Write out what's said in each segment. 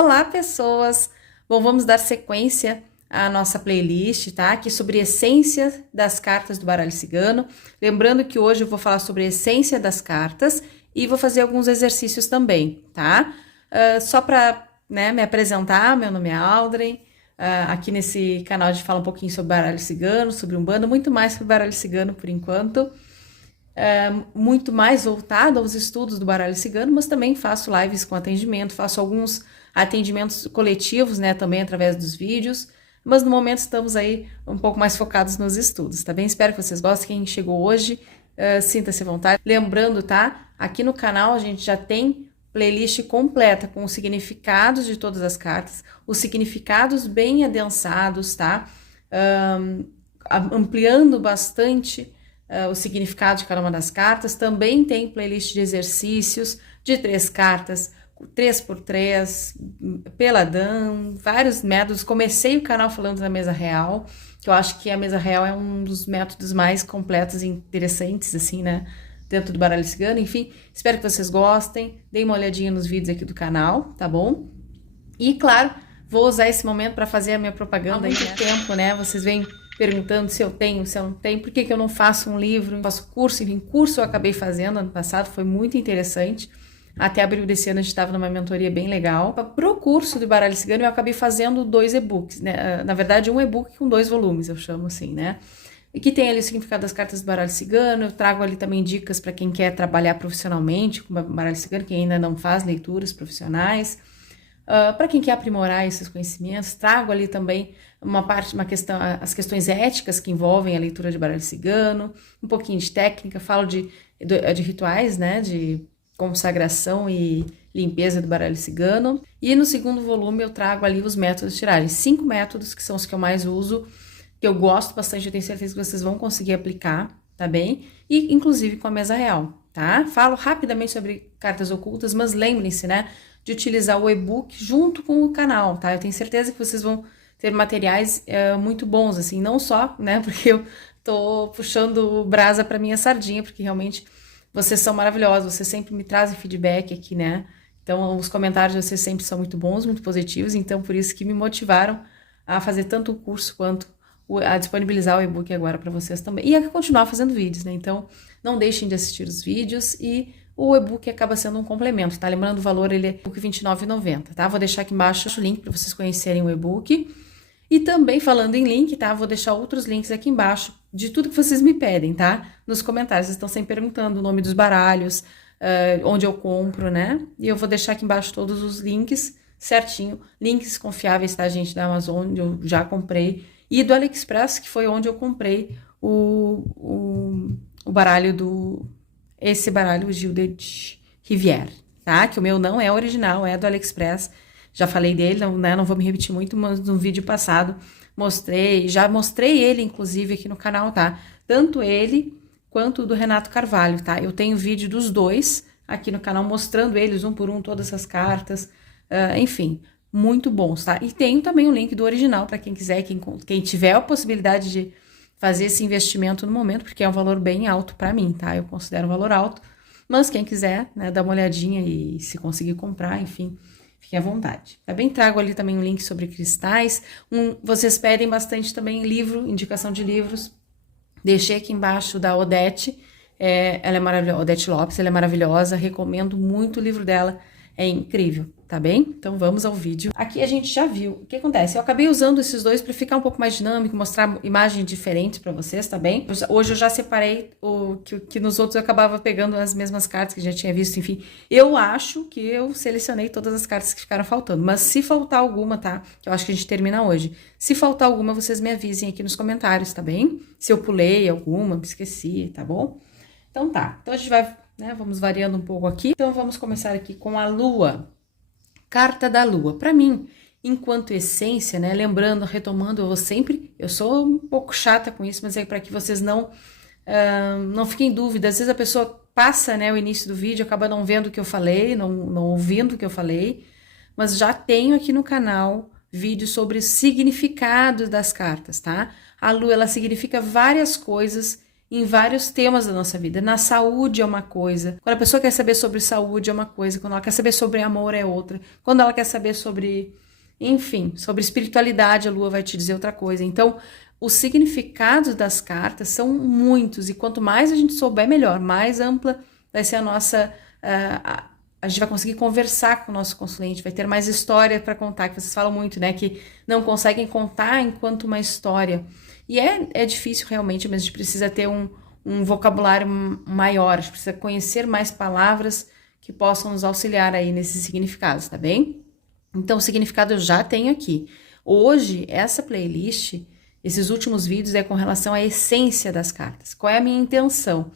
Olá, pessoas! Bom, vamos dar sequência à nossa playlist, tá? Aqui sobre essência das cartas do baralho cigano. Lembrando que hoje eu vou falar sobre a essência das cartas e vou fazer alguns exercícios também, tá? Só para me apresentar, meu nome é Aldrin. Aqui nesse canal a gente fala um pouquinho sobre baralho cigano, sobre Umbanda, muito mais sobre baralho cigano por enquanto. Muito mais voltado aos estudos do baralho cigano, mas também faço lives com atendimento, faço alguns atendimentos coletivos, né, também através dos vídeos, mas no momento estamos aí um pouco mais focados nos estudos, tá bem? Espero que vocês gostem, quem chegou hoje, sinta-se à vontade. Lembrando, tá, aqui no canal a gente já tem playlist completa com os significados de todas as cartas, os significados bem adensados, tá? Ampliando bastante o significado de cada uma das cartas. Também tem playlist de exercícios de 3 cartas, 3x3, peladão, vários métodos. Comecei o canal falando da mesa real, que eu acho que a mesa real é um dos métodos mais completos e interessantes, assim, né, dentro do baralho cigano. Enfim, espero que vocês gostem, deem uma olhadinha nos vídeos aqui do canal, tá bom? E, claro, vou usar esse momento para fazer a minha propaganda há muito tempo, né, vocês vêm perguntando se eu tenho, se eu não tenho, por que eu não faço um livro, faço curso, enfim, curso eu acabei fazendo ano passado, foi muito interessante, até abril desse ano a gente estava numa mentoria bem legal. Pro curso do baralho cigano eu acabei fazendo 2 e-books, né, na verdade um e-book com 2 volumes, eu chamo assim, né, e que tem ali o significado das cartas do baralho cigano. Eu trago ali também dicas para quem quer trabalhar profissionalmente com o baralho cigano, quem ainda não faz leituras profissionais. Para quem quer aprimorar esses conhecimentos, trago ali também as questões éticas que envolvem a leitura de baralho cigano, um pouquinho de técnica, falo de rituais, né, de consagração e limpeza do baralho cigano. E no segundo volume eu trago ali os métodos de tiragem, 5 métodos que são os que eu mais uso, que eu gosto bastante, eu tenho certeza que vocês vão conseguir aplicar, tá bem? E inclusive com a mesa real, tá? Falo rapidamente sobre cartas ocultas, mas lembrem-se, né, de utilizar o e-book junto com o canal, tá? Eu tenho certeza que vocês vão ter materiais muito bons, assim, não só, né, porque eu tô puxando brasa para minha sardinha, porque realmente vocês são maravilhosos, vocês sempre me trazem feedback aqui, né? Então, os comentários de vocês sempre são muito bons, muito positivos, então por isso que me motivaram a fazer tanto o curso quanto a disponibilizar o e-book agora para vocês também. E a continuar fazendo vídeos, né? Então, não deixem de assistir os vídeos e o e-book acaba sendo um complemento, tá? Lembrando o valor, ele é R$ 29,90, tá? Vou deixar aqui embaixo o link para vocês conhecerem o e-book. E também, falando em link, tá? Vou deixar outros links aqui embaixo de tudo que vocês me pedem, tá? Nos comentários, vocês estão sempre perguntando o nome dos baralhos, onde eu compro, né? E eu vou deixar aqui embaixo todos os links certinho. Links confiáveis, tá, gente? Da Amazon, onde eu já comprei. E do AliExpress, que foi onde eu comprei o baralho esse baralho Gil de Rivière, tá? Que o meu não é original, é do AliExpress. Já falei dele, não vou me repetir muito, mas no vídeo passado já mostrei ele, inclusive, aqui no canal, tá? Tanto ele quanto o do Renato Carvalho, tá? Eu tenho vídeo dos dois aqui no canal, mostrando eles, um por um, todas essas cartas, enfim, muito bons, tá? E tenho também o link do original, para quem quiser, quem tiver a possibilidade de fazer esse investimento no momento, porque é um valor bem alto para mim, tá? Eu considero um valor alto, mas quem quiser, né, dar uma olhadinha e se conseguir comprar, enfim, fique à vontade. Tá bem? Trago ali também um link sobre cristais. Vocês pedem bastante também indicação de livros. Deixei aqui embaixo da Odete, ela é maravilhosa, Odete Lopes, ela é maravilhosa, recomendo muito o livro dela, é incrível, tá bem? Então vamos ao vídeo. Aqui a gente já viu o que acontece. Eu acabei usando esses dois para ficar um pouco mais dinâmico, mostrar imagens diferentes para vocês, tá bem? Hoje eu já separei que nos outros eu acabava pegando as mesmas cartas que já tinha visto, enfim. Eu acho que eu selecionei todas as cartas que ficaram faltando, mas se faltar alguma, tá? Que eu acho que a gente termina hoje. Se faltar alguma, vocês me avisem aqui nos comentários, tá bem? Se eu pulei alguma, me esqueci, tá bom? Então tá. Então a gente vai, né, vamos variando um pouco aqui. Então vamos começar aqui com a Lua. Carta da Lua. Para mim, enquanto essência, né, lembrando, retomando, eu sou um pouco chata com isso, mas é para que vocês não fiquem em dúvida. Às vezes a pessoa passa, né, o início do vídeo, acaba não vendo o que eu falei, não ouvindo o que eu falei, mas já tenho aqui no canal vídeo sobre o significado das cartas, tá? A Lua, ela significa várias coisas em vários temas da nossa vida. Na saúde é uma coisa, quando a pessoa quer saber sobre saúde é uma coisa, quando ela quer saber sobre amor é outra, quando ela quer saber sobre, enfim, sobre espiritualidade, a lua vai te dizer outra coisa. Então, os significados das cartas são muitos, e quanto mais a gente souber, melhor, mais ampla vai ser a nossa... a gente vai conseguir conversar com o nosso consulente, vai ter mais história para contar, que vocês falam muito, né, que não conseguem contar enquanto uma história. E é difícil realmente, mas a gente precisa ter um vocabulário maior, a gente precisa conhecer mais palavras que possam nos auxiliar aí nesses significados, tá bem? Então, o significado eu já tenho aqui. Hoje, essa playlist, esses últimos vídeos é com relação à essência das cartas. Qual é a minha intenção?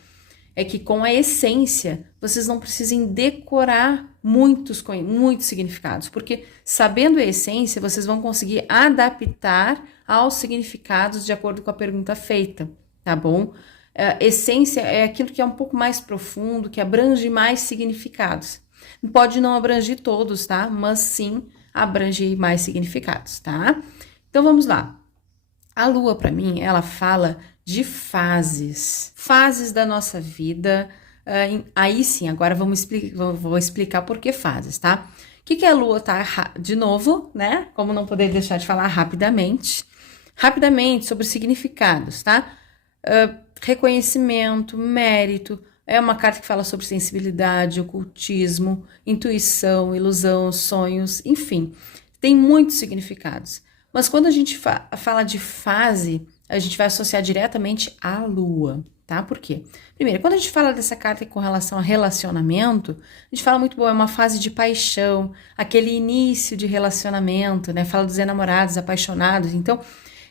É que com a essência, vocês não precisem decorar muitos significados, porque sabendo a essência, vocês vão conseguir adaptar aos significados de acordo com a pergunta feita, tá bom? Essência é aquilo que é um pouco mais profundo, que abrange mais significados. Pode não abranger todos, tá? Mas sim abrange mais significados, tá? Então vamos lá. A lua, para mim, ela fala de fases da nossa vida. Aí sim, agora vou explicar por que fases, tá? O que a lua tá, de novo, né? Como não poder deixar de falar rapidamente sobre significados, tá? Reconhecimento, mérito, é uma carta que fala sobre sensibilidade, ocultismo, intuição, ilusão, sonhos, enfim, tem muitos significados. Mas quando a gente fala de fase, a gente vai associar diretamente à lua, tá? Por quê? Primeiro, quando a gente fala dessa carta com relação a relacionamento, a gente fala muito, bom, é uma fase de paixão, aquele início de relacionamento, né? Fala dos enamorados, apaixonados, então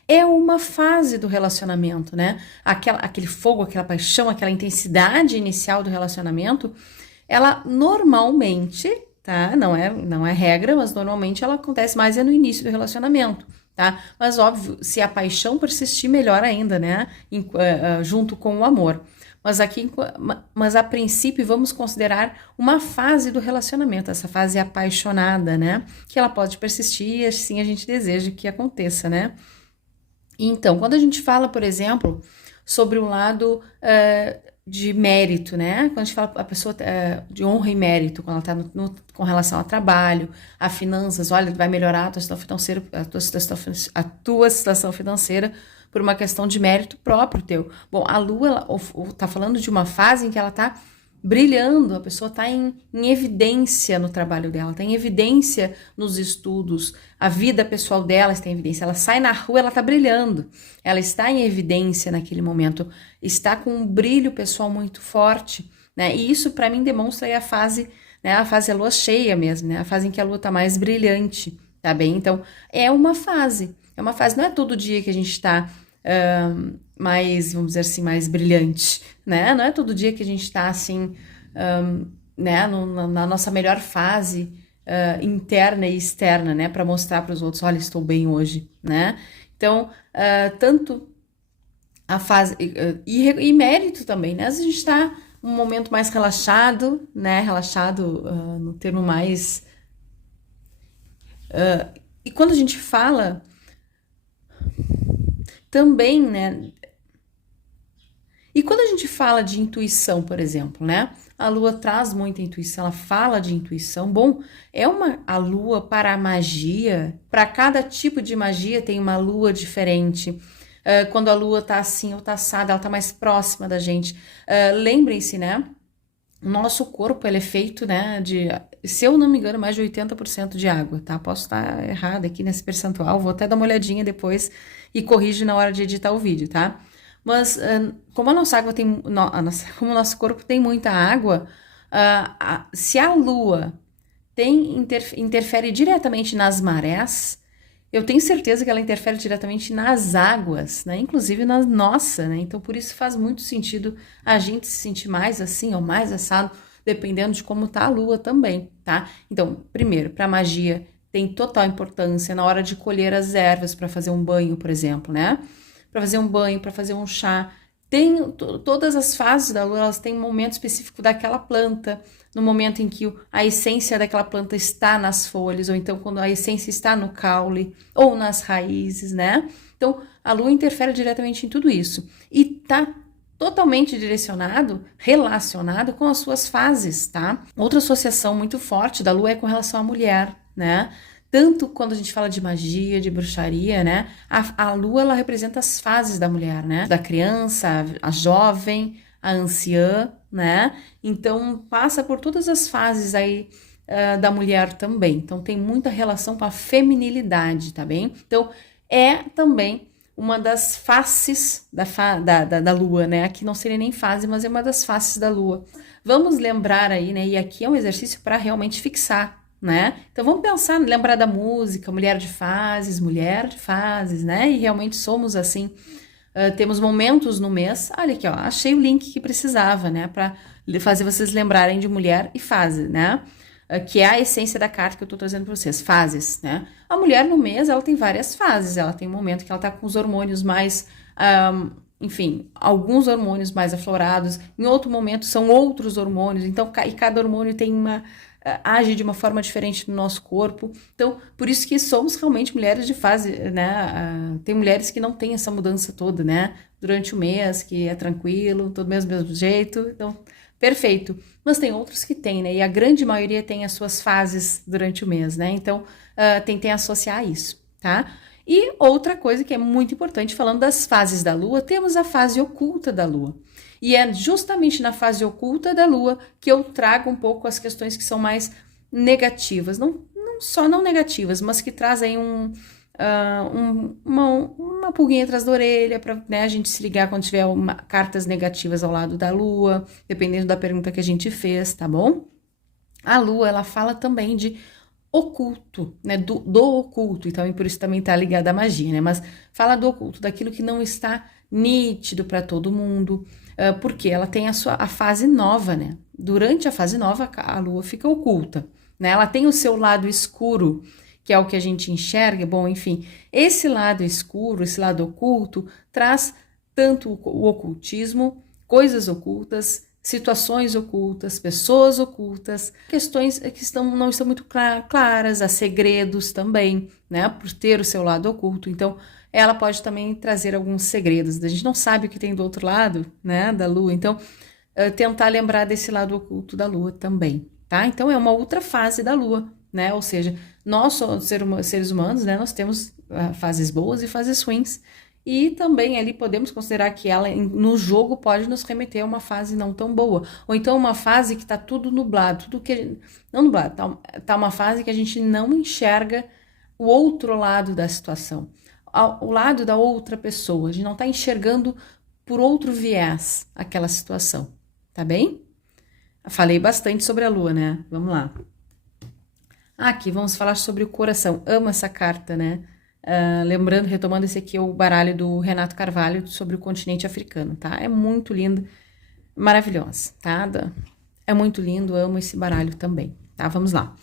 é uma fase do relacionamento, né? Aquele fogo, aquela paixão, aquela intensidade inicial do relacionamento, ela normalmente, tá? Não é regra, mas normalmente ela acontece mais no início do relacionamento, tá? Mas óbvio, se a paixão persistir, melhor ainda, né? Junto com o amor. Mas a princípio vamos considerar uma fase do relacionamento, essa fase apaixonada, né? Que ela pode persistir e assim a gente deseja que aconteça, né? Então, quando a gente fala, por exemplo, sobre um lado de mérito, né? Quando a gente fala a pessoa de honra e mérito, quando ela está com relação ao trabalho, a finanças, olha, vai melhorar a tua situação financeira, a tua situação financeira por uma questão de mérito próprio teu. Bom, a lua está falando de uma fase em que ela está brilhando, a pessoa está em evidência no trabalho dela, está em evidência nos estudos, a vida pessoal dela está em evidência, ela sai na rua, ela está brilhando, ela está em evidência naquele momento, está com um brilho pessoal muito forte, né? E isso para mim demonstra aí a fase, né? A fase da lua cheia mesmo, né? A fase em que a lua está mais brilhante, tá bem? Então, é uma fase, não é todo dia que a gente está mais, vamos dizer assim, mais brilhante, né? Não é todo dia que a gente está assim, né? Na nossa melhor fase interna e externa, né? Para mostrar para os outros, olha, estou bem hoje, né? Então, tanto a fase e mérito também, né? Às vezes a gente está um momento mais relaxado, né? Relaxado no termo mais... e quando a gente fala também, né? E quando a gente fala de intuição, por exemplo, né? A lua traz muita intuição, ela fala de intuição. Bom, a lua para a magia, para cada tipo de magia tem uma lua diferente. Quando a lua tá assim ou tá assada, ela tá mais próxima da gente. Lembrem-se, né? O nosso corpo, ele é feito, né, se eu não me engano, mais de 80% de água, tá? Posso estar errada aqui nesse percentual, vou até dar uma olhadinha depois e corrige na hora de editar o vídeo, tá? Mas como a nossa água como o nosso corpo tem muita água, se a lua interfere diretamente nas marés, eu tenho certeza que ela interfere diretamente nas águas, né? Inclusive na nossa, né? Então, por isso faz muito sentido a gente se sentir mais assim ou mais assado, dependendo de como tá a lua também, tá? Então, primeiro, para magia, tem total importância na hora de colher as ervas para fazer um banho, por exemplo, né? Para fazer um banho, para fazer um chá. Todas as fases da lua, elas têm um momento específico daquela planta, no momento em que a essência daquela planta está nas folhas, ou então quando a essência está no caule, ou nas raízes, né? Então, a lua interfere diretamente em tudo isso. E tá totalmente relacionado com as suas fases, tá? Outra associação muito forte da Lua é com relação à mulher, né? Tanto quando a gente fala de magia, de bruxaria, né? A Lua, ela representa as fases da mulher, né? Da criança, a jovem, a anciã, né? Então, passa por todas as fases aí da mulher também. Então, tem muita relação com a feminilidade, tá bem? Então, é também uma das faces da Lua, né? Aqui não seria nem fase, mas é uma das faces da Lua. Vamos lembrar aí, né? E aqui é um exercício para realmente fixar, né? Então vamos pensar, lembrar da música, mulher de fases, né? E realmente somos assim. Temos momentos no mês. Olha aqui, ó, achei o link que precisava, né? Para fazer vocês lembrarem de mulher e fase, né? Que é a essência da carta que eu tô trazendo para vocês, fases, né? A mulher no mês, ela tem várias fases, ela tem um momento que ela tá com os hormônios mais, enfim, alguns hormônios mais aflorados, em outro momento são outros hormônios, então, e cada hormônio tem age de uma forma diferente no nosso corpo, então, por isso que somos realmente mulheres de fase, né? Tem mulheres que não têm essa mudança toda, né? Durante o mês, que é tranquilo, todo mesmo jeito, então... Perfeito, mas tem outros que tem, né? E a grande maioria tem as suas fases durante o mês, né? Então, tentem associar isso, tá? E outra coisa que é muito importante, falando das fases da Lua, temos a fase oculta da Lua. E é justamente na fase oculta da Lua que eu trago um pouco as questões que são mais negativas. Não só não negativas, mas que trazem uma pulguinha atrás da orelha para, né, a gente se ligar quando tiver cartas negativas ao lado da Lua, dependendo da pergunta que a gente fez, tá bom? A Lua, ela fala também de oculto, né, do oculto, então por isso também tá ligada à magia, né, mas fala do oculto, daquilo que não está nítido para todo mundo, porque ela tem a fase nova, né, durante a fase nova a Lua fica oculta, né, ela tem o seu lado escuro, que é o que a gente enxerga. Bom, enfim, esse lado escuro, esse lado oculto, traz tanto o ocultismo, coisas ocultas, situações ocultas, pessoas ocultas, questões que não estão muito claras, há segredos também, né, por ter o seu lado oculto. Então, ela pode também trazer alguns segredos. A gente não sabe o que tem do outro lado, né, da Lua. Então, tentar lembrar desse lado oculto da Lua também, tá? Então, é uma outra fase da Lua, né? Ou seja, nós somos seres humanos, né? Nós temos fases boas e fases ruins. E também ali podemos considerar que ela no jogo pode nos remeter a uma fase não tão boa. Ou então uma fase que tá tudo nublado, não nublado, tá uma fase que a gente não enxerga o outro lado da situação, o lado da outra pessoa. A gente não tá enxergando por outro viés aquela situação, tá bem? Falei bastante sobre a Lua, né? Vamos lá. Aqui, vamos falar sobre o coração. Amo essa carta, né? Lembrando, retomando, esse aqui é o baralho do Renato Carvalho sobre o continente africano, tá? É muito lindo, maravilhosa, tá? É muito lindo, amo esse baralho também, tá? Vamos lá.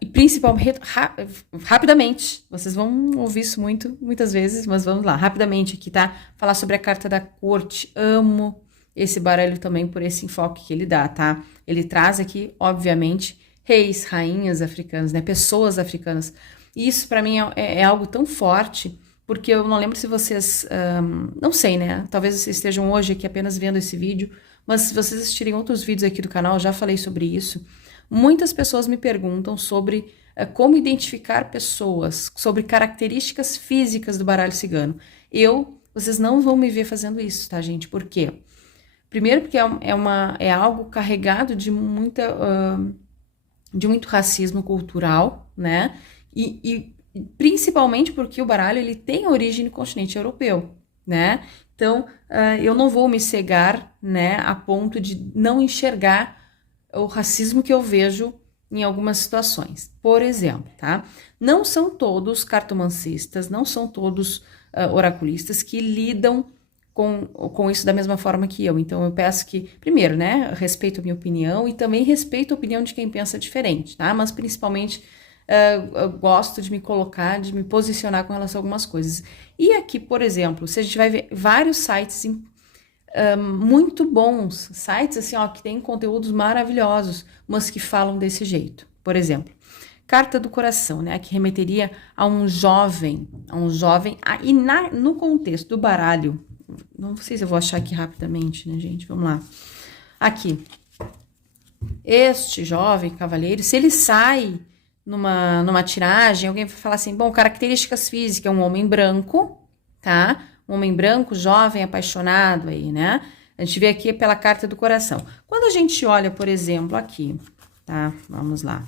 E principalmente, rapidamente, vocês vão ouvir isso muitas vezes, mas vamos lá, rapidamente aqui, tá? Falar sobre a carta da corte. Amo esse baralho também por esse enfoque que ele dá, tá? Ele traz aqui, obviamente, reis, rainhas africanas, né? Pessoas africanas. E isso para mim é algo tão forte, porque eu não lembro se vocês, não sei, né? Talvez vocês estejam hoje aqui apenas vendo esse vídeo, mas se vocês assistirem outros vídeos aqui do canal, eu já falei sobre isso. Muitas pessoas me perguntam sobre como identificar pessoas, sobre características físicas do baralho cigano. Vocês não vão me ver fazendo isso, tá, gente? Por quê? Primeiro porque é algo carregado de muito racismo cultural, né? E principalmente porque o baralho ele tem origem no continente europeu, né? Então, eu não vou me cegar, né, a ponto de não enxergar o racismo que eu vejo em algumas situações. Por exemplo, tá? Não são todos cartomancistas, não são todos oraculistas que lidam com isso da mesma forma que eu. Então, eu peço que, primeiro, né, respeito a minha opinião e também respeito a opinião de quem pensa diferente, tá? Mas, principalmente, eu gosto de me colocar, de me posicionar com relação a algumas coisas. E aqui, por exemplo, se a gente vai ver vários sites muito bons, sites assim, ó, que tem conteúdos maravilhosos, mas que falam desse jeito. Por exemplo, carta do coração, né, que remeteria a um jovem, e no contexto do baralho, não sei se eu vou achar aqui rapidamente, né, gente? Vamos lá. Aqui. Este jovem cavalheiro, se ele sai numa tiragem, alguém vai falar assim, bom, características físicas, um homem branco, tá? Um homem branco, jovem, apaixonado aí, né? A gente vê aqui pela carta do coração. Quando a gente olha, por exemplo, aqui, tá? Vamos lá.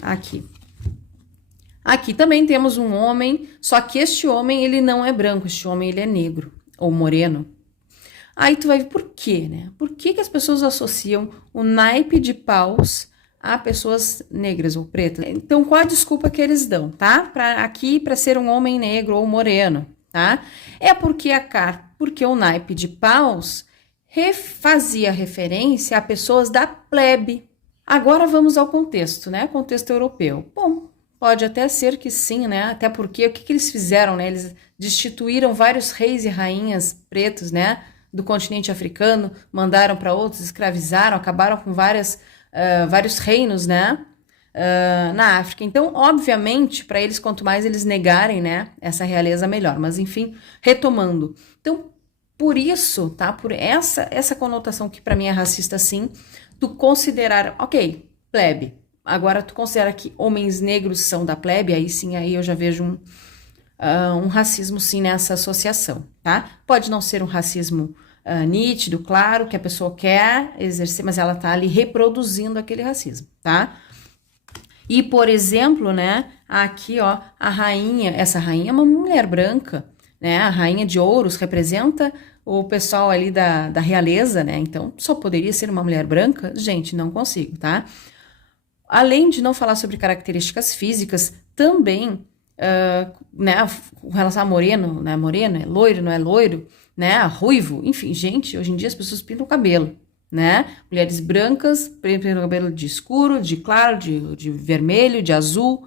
Aqui. Aqui também temos um homem, só que este homem, ele não é branco, este homem, ele é negro ou moreno. Aí tu vai ver por quê, né? Por que que as pessoas associam o naipe de paus a pessoas negras ou pretas? Então, qual a desculpa que eles dão, tá? Aqui, para ser um homem negro ou moreno, tá? É porque o naipe de paus fazia referência a pessoas da plebe. Agora vamos ao contexto, né? Contexto europeu. Bom, pode até ser que sim, né? Até porque o que eles fizeram, né? Eles destituíram vários reis e rainhas pretos, né? Do continente africano, mandaram para outros, escravizaram, acabaram com vários reinos, né? Na África. Então, obviamente, para eles, quanto mais eles negarem, né? Essa realeza, melhor. Mas, enfim, retomando. Então, por isso, tá? Por essa conotação que para mim é racista, sim, tu considerar, ok, plebe. Agora, tu considera que homens negros são da plebe, aí sim, aí eu já vejo um racismo, sim, nessa associação, tá? Pode não ser um racismo nítido, claro, que a pessoa quer exercer, mas ela tá ali reproduzindo aquele racismo, tá? E, por exemplo, né, aqui, ó, essa rainha é uma mulher branca, né? A rainha de ouros representa o pessoal ali da realeza, né? Então, só poderia ser uma mulher branca? Gente, não consigo, tá? Além de não falar sobre características físicas, também, né, com relação a moreno, né, moreno, é loiro, não é loiro, né, ruivo, enfim, gente, hoje em dia as pessoas pintam o cabelo, né, mulheres brancas pintam o cabelo de escuro, de claro, de vermelho, de azul,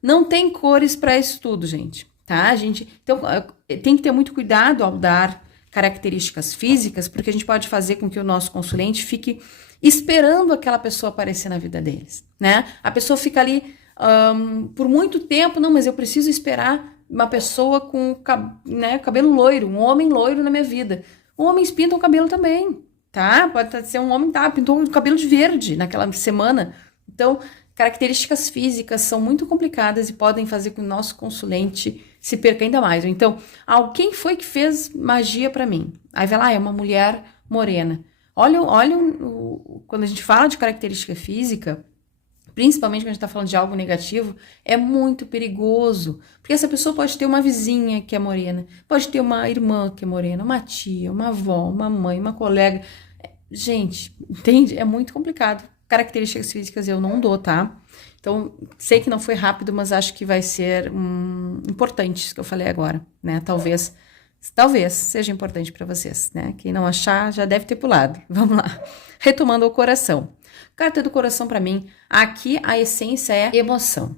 não tem cores para isso tudo, gente, tá, gente? Então, tem que ter muito cuidado ao dar características físicas, porque a gente pode fazer com que o nosso consulente fique esperando aquela pessoa aparecer na vida deles, né? A pessoa fica ali por muito tempo, não, mas eu preciso esperar uma pessoa com cabelo loiro, um homem loiro na minha vida. Homens pintam o cabelo também, tá? Pode ser um homem, tá? Pintou o cabelo de verde naquela semana. Então, características físicas são muito complicadas e podem fazer com que o nosso consulente se perca ainda mais. Então, quem foi que fez magia para mim? Aí vai lá, é uma mulher morena. Olha, quando a gente fala de característica física, principalmente quando a gente está falando de algo negativo, é muito perigoso. Porque essa pessoa pode ter uma vizinha que é morena, pode ter uma irmã que é morena, uma tia, uma avó, uma mãe, uma colega. Gente, entende? É muito complicado. Características físicas eu não dou, tá? Então, sei que não foi rápido, mas acho que vai ser importante isso que eu falei agora, né? Talvez seja importante para vocês, né? Quem não achar já deve ter pulado. Vamos lá. Retomando o coração. Carta do coração para mim, aqui a essência é emoção.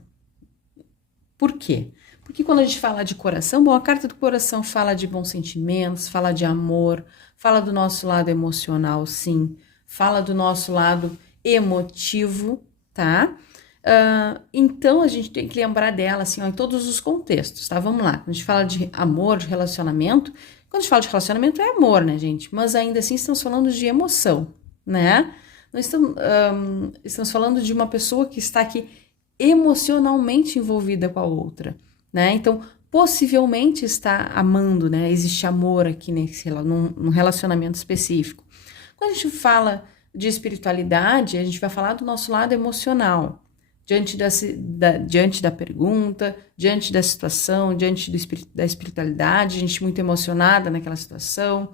Por quê? Porque quando a gente fala de coração, bom, a carta do coração fala de bons sentimentos, fala de amor, fala do nosso lado emocional, sim, fala do nosso lado emotivo, tá? Então, a gente tem que lembrar dela, assim, ó, em todos os contextos, tá? Vamos lá. Quando a gente fala de amor, de relacionamento, quando a gente fala de relacionamento é amor, né, gente? Mas ainda assim estamos falando de emoção, né? Nós estamos falando de uma pessoa que está aqui emocionalmente envolvida com a outra, né? Então, possivelmente está amando, né? Existe amor aqui num relacionamento específico. Quando a gente fala de espiritualidade, a gente vai falar do nosso lado emocional, diante da pergunta, diante da situação, diante da espiritualidade, a gente muito emocionada naquela situação.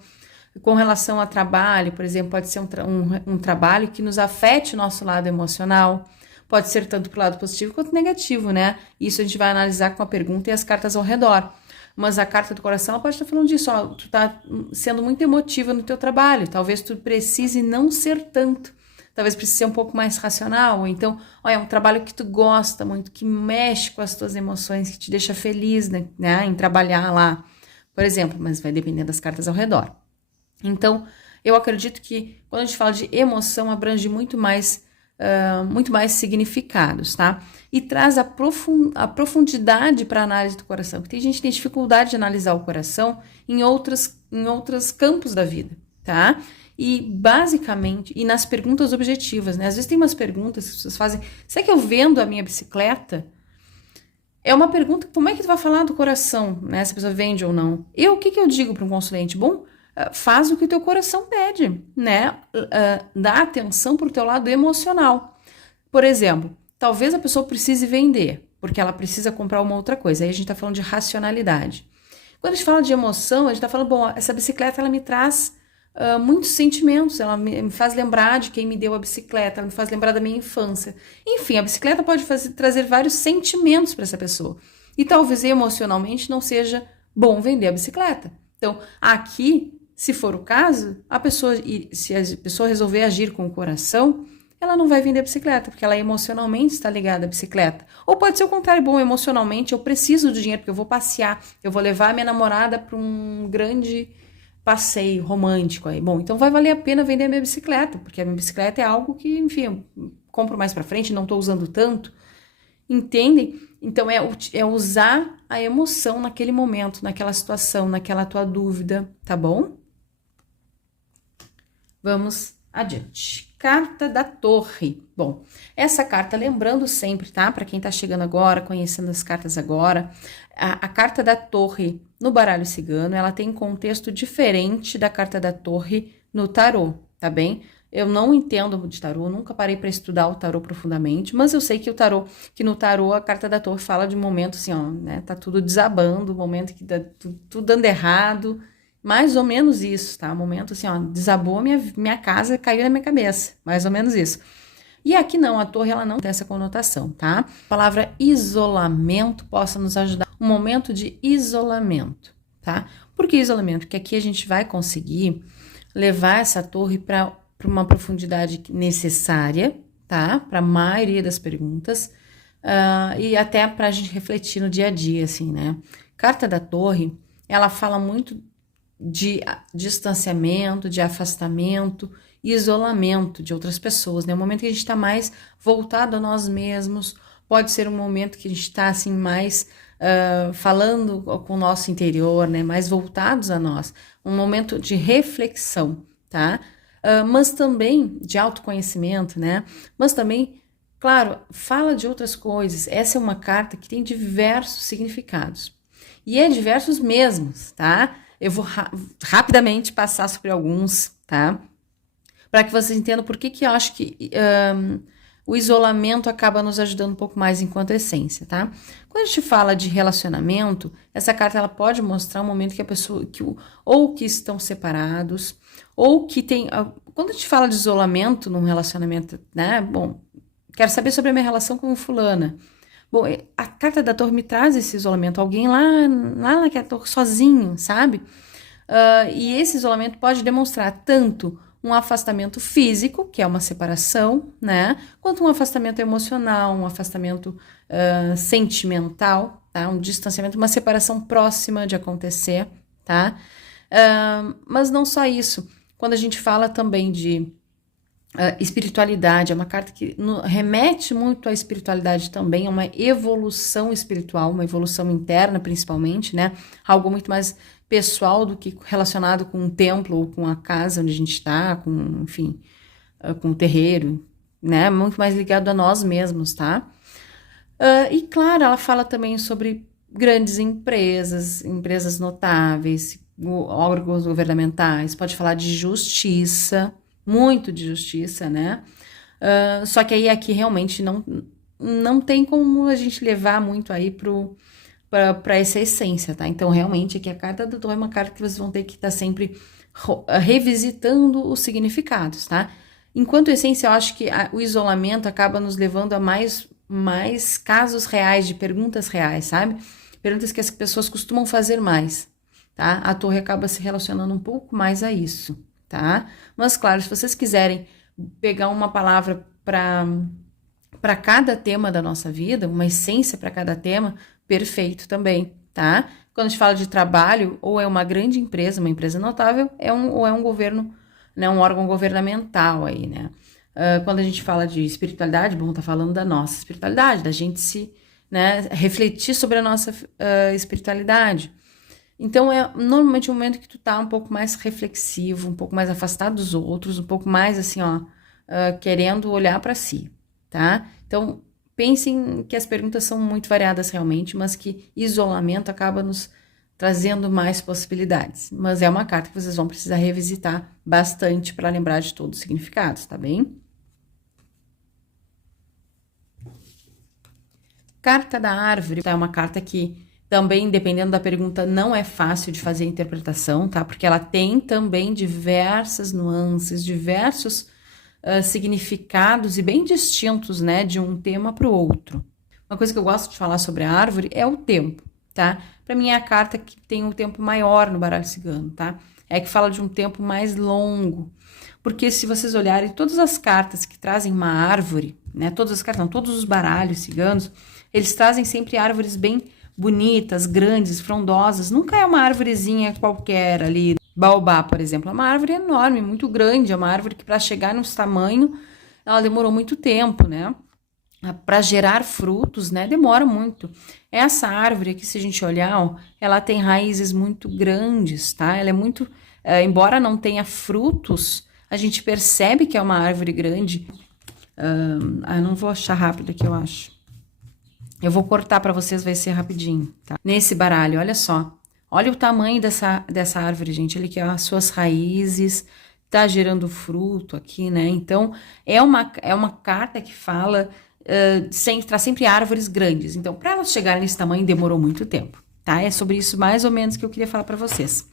Com relação a trabalho, por exemplo, pode ser um trabalho que nos afete o nosso lado emocional, pode ser tanto para o lado positivo quanto negativo, né? Isso a gente vai analisar com a pergunta e as cartas ao redor. Mas a carta do coração, ela pode estar falando disso, ó, tu tá sendo muito emotiva no teu trabalho, talvez tu precise não ser tanto, talvez precise ser um pouco mais racional, ou então, ó, é um trabalho que tu gosta muito, que mexe com as tuas emoções, que te deixa feliz, né, em trabalhar lá, por exemplo, mas vai depender das cartas ao redor. Então, eu acredito que quando a gente fala de emoção, abrange muito mais muito mais significados, tá? E traz a profundidade para a análise do coração, porque tem gente que tem dificuldade de analisar o coração em outros campos da vida, tá? E basicamente, e nas perguntas objetivas, né? Às vezes tem umas perguntas que as pessoas fazem, será que eu vendo a minha bicicleta? É uma pergunta, como é que tu vai falar do coração, né? Se a pessoa vende ou não. O que eu digo para um consulente? Bom, faz o que o teu coração pede, né? Dá atenção para o teu lado emocional. Por exemplo, talvez a pessoa precise vender, porque ela precisa comprar uma outra coisa. Aí a gente está falando de racionalidade. Quando a gente fala de emoção, a gente está falando, bom, essa bicicleta ela me traz muitos sentimentos, ela me faz lembrar de quem me deu a bicicleta, ela me faz lembrar da minha infância. Enfim, a bicicleta pode trazer vários sentimentos para essa pessoa. E talvez emocionalmente não seja bom vender a bicicleta. Então, aqui, se for o caso, se a pessoa resolver agir com o coração, ela não vai vender a bicicleta, porque ela emocionalmente está ligada à bicicleta. Ou pode ser o contrário, bom, emocionalmente eu preciso do dinheiro, porque eu vou passear, eu vou levar a minha namorada para um grande passeio romântico aí. Bom, então vai valer a pena vender a minha bicicleta, porque a minha bicicleta é algo que, enfim, eu compro mais para frente, não estou usando tanto. Entendem? Então é usar a emoção naquele momento, naquela situação, naquela tua dúvida, tá bom? Vamos adiante. Carta da Torre. Bom, essa carta, lembrando sempre, tá? Para quem tá chegando agora, conhecendo as cartas agora, a carta da Torre no baralho cigano, ela tem um contexto diferente da carta da Torre no tarô, tá bem? Eu não entendo de tarô, nunca parei para estudar o tarô profundamente, mas eu sei que no tarô a carta da Torre fala de um momento assim, ó, né? Tá tudo desabando, um momento que tá tudo dando errado. Mais ou menos isso, tá? Momento assim, ó, desabou minha casa, caiu na minha cabeça. Mais ou menos isso. E aqui não, a torre, ela não tem essa conotação, tá? A palavra isolamento possa nos ajudar. Um momento de isolamento, tá? Por que isolamento? Porque aqui a gente vai conseguir levar essa torre para uma profundidade necessária, tá? Para a maioria das perguntas. E até para a gente refletir no dia a dia, assim, né? Carta da Torre, ela fala muito de distanciamento, de afastamento, isolamento de outras pessoas, né? O momento que a gente está mais voltado a nós mesmos, pode ser um momento que a gente está assim mais falando com o nosso interior, né? Mais voltados a nós, um momento de reflexão, tá? Mas também de autoconhecimento, né? Mas também, claro, fala de outras coisas. Essa é uma carta que tem diversos significados e é diversos mesmos, tá? Eu vou rapidamente passar sobre alguns, tá? Para que vocês entendam por que eu acho que o isolamento acaba nos ajudando um pouco mais enquanto essência, tá? Quando a gente fala de relacionamento, essa carta ela pode mostrar um momento que a pessoa, ou que estão separados, ou que tem... Quando a gente fala de isolamento num relacionamento, né? Bom, quero saber sobre a minha relação com fulana. Bom, a carta da Torre me traz esse isolamento, alguém lá naquela torre sozinho, sabe? E esse isolamento pode demonstrar tanto um afastamento físico, que é uma separação, né? Quanto um afastamento emocional, um afastamento sentimental, tá? Um distanciamento, uma separação próxima de acontecer, tá? Mas não só isso. Quando a gente fala também de espiritualidade, é uma carta que remete muito à espiritualidade também, é uma evolução espiritual, uma evolução interna principalmente, né? Algo muito mais pessoal do que relacionado com um templo ou com a casa onde a gente está, com, enfim, com o terreiro, né? Muito mais ligado a nós mesmos, tá? E claro, ela fala também sobre grandes empresas notáveis, órgãos governamentais, pode falar de justiça, muito de justiça, né? Só que aí aqui realmente não tem como a gente levar muito aí para essa essência, tá? Então, realmente, aqui a carta do Torre é uma carta que vocês vão ter que estar sempre revisitando os significados, tá? Enquanto essência, eu acho que o isolamento acaba nos levando a mais casos reais, de perguntas reais, sabe? Perguntas que as pessoas costumam fazer mais, tá? A Torre acaba se relacionando um pouco mais a isso, tá? Mas, claro, se vocês quiserem pegar uma palavra para cada tema da nossa vida, uma essência para cada tema, perfeito também, tá? Quando a gente fala de trabalho, ou é uma grande empresa, uma empresa notável, ou é um governo, né, um órgão governamental aí, né? Quando a gente fala de espiritualidade, bom, tá falando da nossa espiritualidade, da gente se, né, refletir sobre a nossa espiritualidade. Então, é normalmente o momento que tu tá um pouco mais reflexivo, um pouco mais afastado dos outros, um pouco mais assim, ó, querendo olhar para si, tá? Então, pensem que as perguntas são muito variadas realmente, mas que isolamento acaba nos trazendo mais possibilidades. Mas é uma carta que vocês vão precisar revisitar bastante para lembrar de todos os significados, tá bem? Carta da árvore é uma carta que também, dependendo da pergunta, não é fácil de fazer a interpretação, tá? Porque ela tem também diversas nuances, diversos significados e bem distintos, né, de um tema para o outro. Uma coisa que eu gosto de falar sobre a árvore é o tempo, tá? Para mim é a carta que tem um tempo maior no baralho cigano, tá? É que fala de um tempo mais longo. Porque se vocês olharem todas as cartas que trazem uma árvore, né, todas as cartas, não, todos os baralhos ciganos, eles trazem sempre árvores bem bonitas, grandes, frondosas. Nunca é uma árvorezinha qualquer ali. Baobá, por exemplo, é uma árvore enorme, muito grande, é uma árvore que para chegar nesse tamanho, ela demorou muito tempo, né? Para gerar frutos, né? Demora muito. Essa árvore aqui, se a gente olhar, ó, ela tem raízes muito grandes, tá? Ela é muito, embora não tenha frutos, a gente percebe que é uma árvore grande. Não vou achar rápido aqui, eu acho. Eu vou cortar para vocês, vai ser rapidinho, tá? Nesse baralho, olha só. Olha o tamanho dessa árvore, gente. Olha aqui, ó, as suas raízes, tá gerando fruto aqui, né? Então, é uma carta que fala, traz sempre árvores grandes. Então, para elas chegarem nesse tamanho, demorou muito tempo, tá? É sobre isso mais ou menos que eu queria falar para vocês,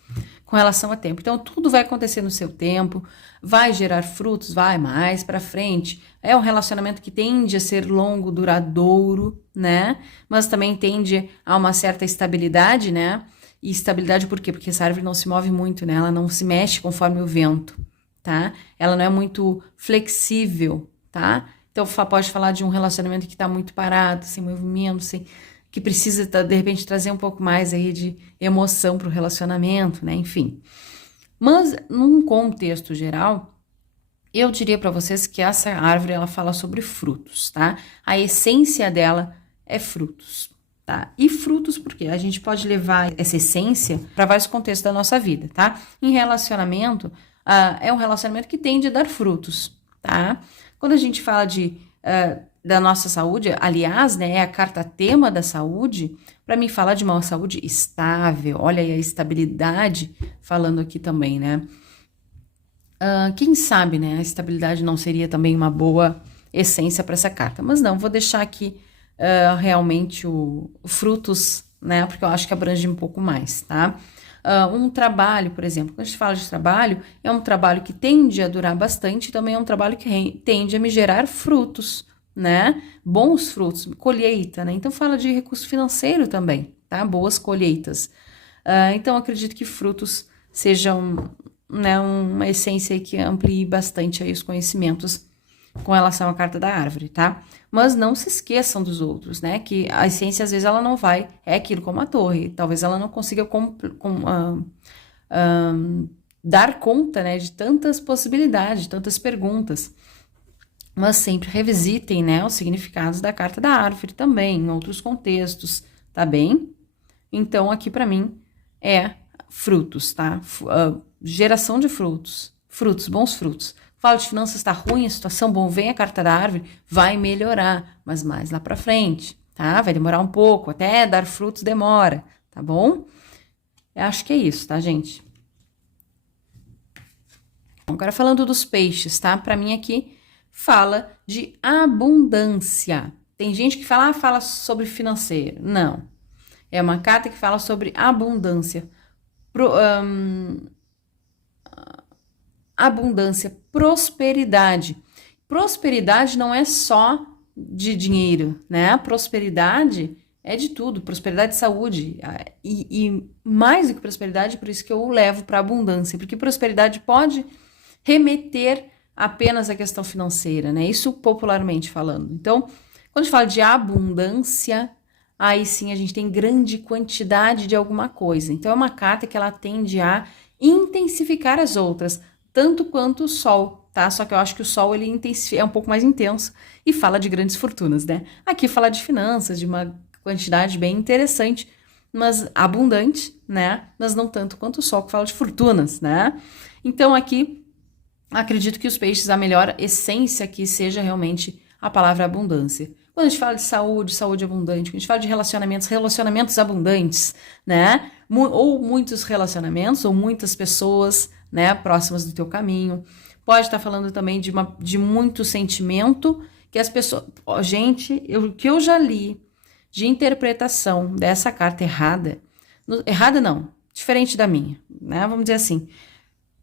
com relação a tempo. Então, tudo vai acontecer no seu tempo, vai gerar frutos, vai mais para frente. É um relacionamento que tende a ser longo, duradouro, né? Mas também tende a uma certa estabilidade, né? E estabilidade por quê? Porque essa árvore não se move muito, né? Ela não se mexe conforme o vento, tá? Ela não é muito flexível, tá? Então, pode falar de um relacionamento que está muito parado, sem movimento, que precisa, de repente, trazer um pouco mais aí de emoção para o relacionamento, né? Enfim. Mas, num contexto geral, eu diria para vocês que essa árvore, ela fala sobre frutos, tá? A essência dela é frutos. Tá? E frutos, porque a gente pode levar essa essência para vários contextos da nossa vida, tá? Em relacionamento, é um relacionamento que tende a dar frutos, tá? Quando a gente fala da nossa saúde, aliás, né, é a carta tema da saúde, para mim fala de uma saúde estável, olha aí a estabilidade falando aqui também, né? Quem sabe, né, a estabilidade não seria também uma boa essência para essa carta, mas não, vou deixar aqui realmente o frutos, né? Porque eu acho que abrange um pouco mais, tá? Um trabalho, por exemplo, quando a gente fala de trabalho, é um trabalho que tende a durar bastante, também é um trabalho que tende a me gerar frutos, né? Bons frutos, colheita, né? Então fala de recurso financeiro também, tá? Boas colheitas. Então acredito que frutos sejam, né, uma essência que amplie bastante aí os conhecimentos com relação à carta da árvore, tá? Mas não se esqueçam dos outros, né? Que a essência, às vezes, ela não vai, é aquilo como a torre. Talvez ela não consiga dar conta, né, de tantas possibilidades, de tantas perguntas. Mas sempre revisitem, né, os significados da carta da árvore também, em outros contextos, tá bem? Então, aqui para mim é frutos, tá? Geração de frutos, bons frutos. Fala de finanças, está ruim, a situação, bom, vem a carta da árvore, vai melhorar, mas mais lá para frente, tá? Vai demorar um pouco, até dar frutos demora, tá bom? Eu acho que é isso, tá, gente? Agora falando dos peixes, tá? Para mim aqui fala de abundância. Tem gente que fala sobre financeiro. Não. É uma carta que fala sobre abundância. Abundância, prosperidade. Prosperidade não é só de dinheiro, né? Prosperidade é de tudo, prosperidade e saúde. E mais do que prosperidade, por isso que eu levo para abundância, porque prosperidade pode remeter apenas à questão financeira, né? Isso popularmente falando. Então, quando a gente fala de abundância, aí sim a gente tem grande quantidade de alguma coisa. Então, é uma carta que ela tende a intensificar as outras, tanto quanto o Sol, tá? Só que eu acho que o Sol, ele é um pouco mais intenso e fala de grandes fortunas, né? Aqui fala de finanças, de uma quantidade bem interessante, mas abundante, né? Mas não tanto quanto o Sol, que fala de fortunas, né? Então, aqui, acredito que os peixes, a melhor essência aqui seja realmente a palavra abundância. Quando a gente fala de saúde, saúde abundante, quando a gente fala de relacionamentos, relacionamentos abundantes, né? Ou muitos relacionamentos, ou muitas pessoas, né, próximas do teu caminho. Pode estar falando também de muito sentimento, que as pessoas... Gente, o que eu já li de interpretação dessa carta errada, errada não, diferente da minha, né? Vamos dizer assim,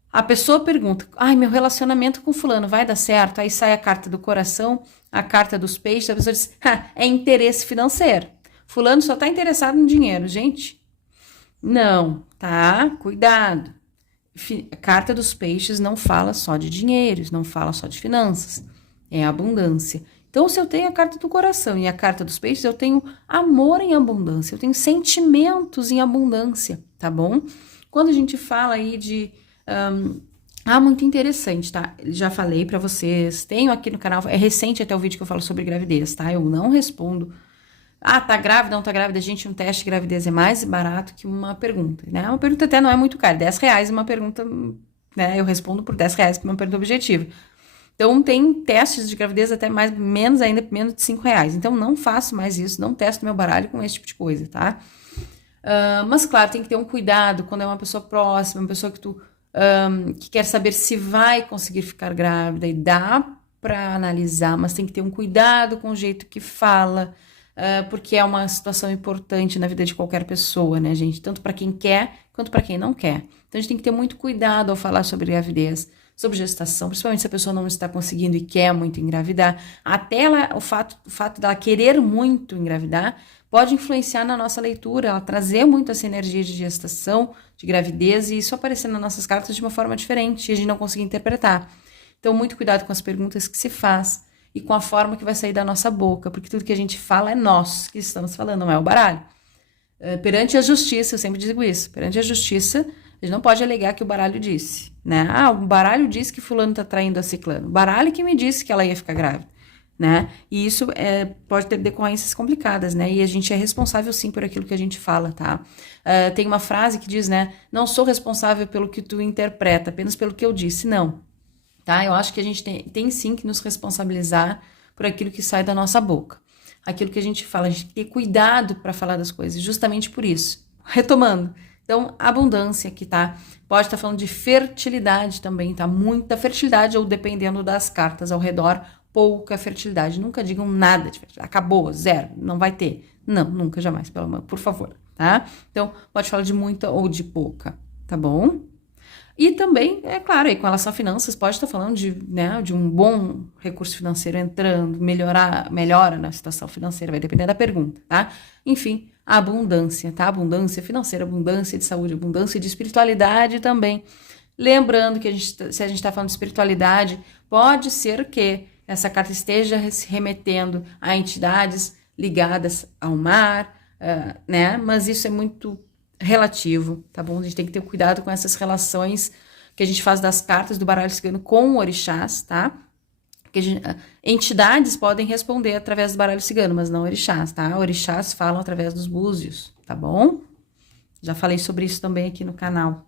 a pessoa pergunta, ai, meu relacionamento com fulano vai dar certo? Aí sai a carta do coração, a carta dos peixes, a pessoa diz, é interesse financeiro. Fulano só está interessado no dinheiro. Gente, não, tá? Cuidado. A carta dos peixes não fala só de dinheiro, não fala só de finanças, é abundância. Então, se eu tenho a carta do coração e a carta dos peixes, eu tenho amor em abundância, eu tenho sentimentos em abundância, tá bom? Quando a gente fala aí de... muito interessante, tá? Já falei pra vocês, tenho aqui no canal, é recente até o vídeo que eu falo sobre gravidez, tá? Eu não respondo. Tá grávida, não tá grávida? Gente, um teste de gravidez é mais barato que uma pergunta, né? Uma pergunta até não é muito cara, R$10 uma pergunta, né? Eu respondo por R$10 que é uma pergunta objetiva. Então, tem testes de gravidez até menos ainda, menos de R$5. Então, não faço mais isso, não testo meu baralho com esse tipo de coisa, tá? Mas, claro, tem que ter um cuidado quando é uma pessoa próxima, uma pessoa que tu que quer saber se vai conseguir ficar grávida, e dá para analisar, mas tem que ter um cuidado com o jeito que fala, porque é uma situação importante na vida de qualquer pessoa, né, gente? Tanto para quem quer, quanto para quem não quer. Então, a gente tem que ter muito cuidado ao falar sobre gravidez, sobre gestação, principalmente se a pessoa não está conseguindo e quer muito engravidar. Até o fato dela querer muito engravidar pode influenciar na nossa leitura, ela trazer muito essa energia de gestação, de gravidez, e isso aparecer nas nossas cartas de uma forma diferente, e a gente não conseguir interpretar. Então, muito cuidado com as perguntas que se faz e com a forma que vai sair da nossa boca, porque tudo que a gente fala é nós que estamos falando, não é o baralho. Perante a justiça, eu sempre digo isso, perante a justiça, a gente não pode alegar que o baralho disse, né? O baralho disse que fulano tá traindo a ciclano, o baralho que me disse que ela ia ficar grávida, né? E isso pode ter decorrências complicadas, né? E a gente é responsável sim por aquilo que a gente fala, tá? Tem uma frase que diz, né? Não sou responsável pelo que tu interpreta, apenas pelo que eu disse. Não, tá? Eu acho que a gente tem sim que nos responsabilizar por aquilo que sai da nossa boca. Aquilo que a gente fala, a gente tem que ter cuidado para falar das coisas, justamente por isso. Retomando, então, abundância aqui, tá? Pode estar falando de fertilidade também, tá? Muita fertilidade, ou dependendo das cartas ao redor, pouca fertilidade. Nunca digam nada de fertilidade. Acabou, zero, não vai ter. Não, nunca, jamais, pelo amor, por favor, tá? Então, pode falar de muita ou de pouca, tá bom? E também, é claro, aí com relação a finanças, pode estar falando de um bom recurso financeiro entrando, melhora na situação financeira, vai depender da pergunta, tá? Enfim, a abundância, tá? Abundância financeira, abundância de saúde, abundância de espiritualidade também. Lembrando que se a gente está falando de espiritualidade, pode ser que essa carta esteja se remetendo a entidades ligadas ao mar, né? Mas isso é muito relativo, tá bom? A gente tem que ter cuidado com essas relações que a gente faz das cartas do baralho cigano com orixás, tá? Entidades podem responder através do baralho cigano, mas não orixás, tá? Orixás falam através dos búzios, tá bom? Já falei sobre isso também aqui no canal.